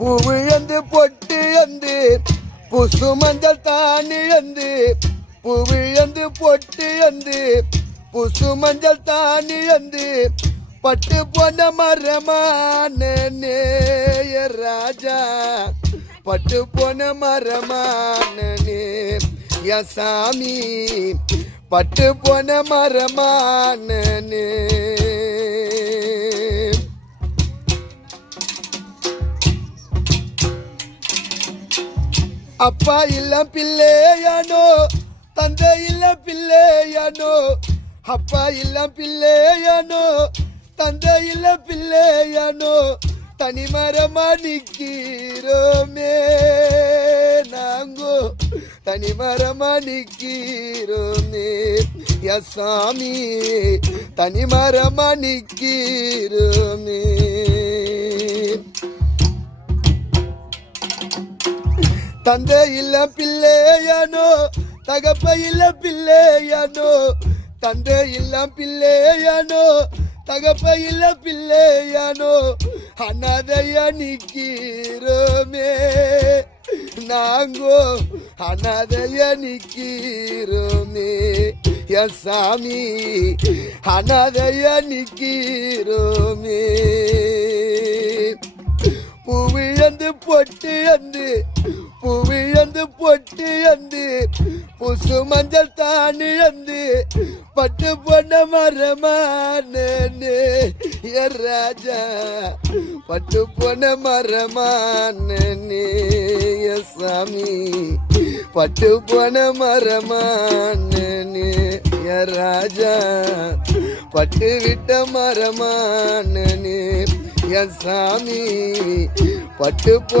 பூவிழந்து பொட்டு வந்து புசு மஞ்சள் தானி வந்து பூவிழந்து பொட்டு வந்து புசு மஞ்சள் தானி வந்து பட்டு போன மரமான ராஜா பட்டு போன மரமான என் சாமி பட்டு போன மரமான அப்பா இல்ல பிள்ளையானோ தந்தை இல்ல பிள்ளையானோ அப்பா இல்ல பிள்ளையானோ தந்தை இல்ல பிள்ளையானோ தனிமரமா நிக்கிறோமே நாங்கோ தனிமரமா நிக்கிறோமே என் சாமி தனிமரமா நிக்கிறோமே தந்தை இல்ல பிள்ளையானோ தகப்ப இல்ல பிள்ளையானோ தந்தை இல்ல பிள்ளையானோ தகப்ப இல்ல பிள்ளையானோ அனாதையா நிக்கிறோமே நாங்கோ அனாதையா நிக்கிறோமே என் சாமி அனாதையா நிக்கிறோமே பூவிழந்து பொட்டு வந்து பூவிழந்து பொட்டு வந்து புசு மஞ்சள் தானி வந்து பட்டு பொண்ண மரமான ராஜா பட்டு பொண்ண மரமான சாமி பட்டு பொண்ண மரமான ராஜா பட்டு விட்ட மரமான என் சாமி பட்டு பொன்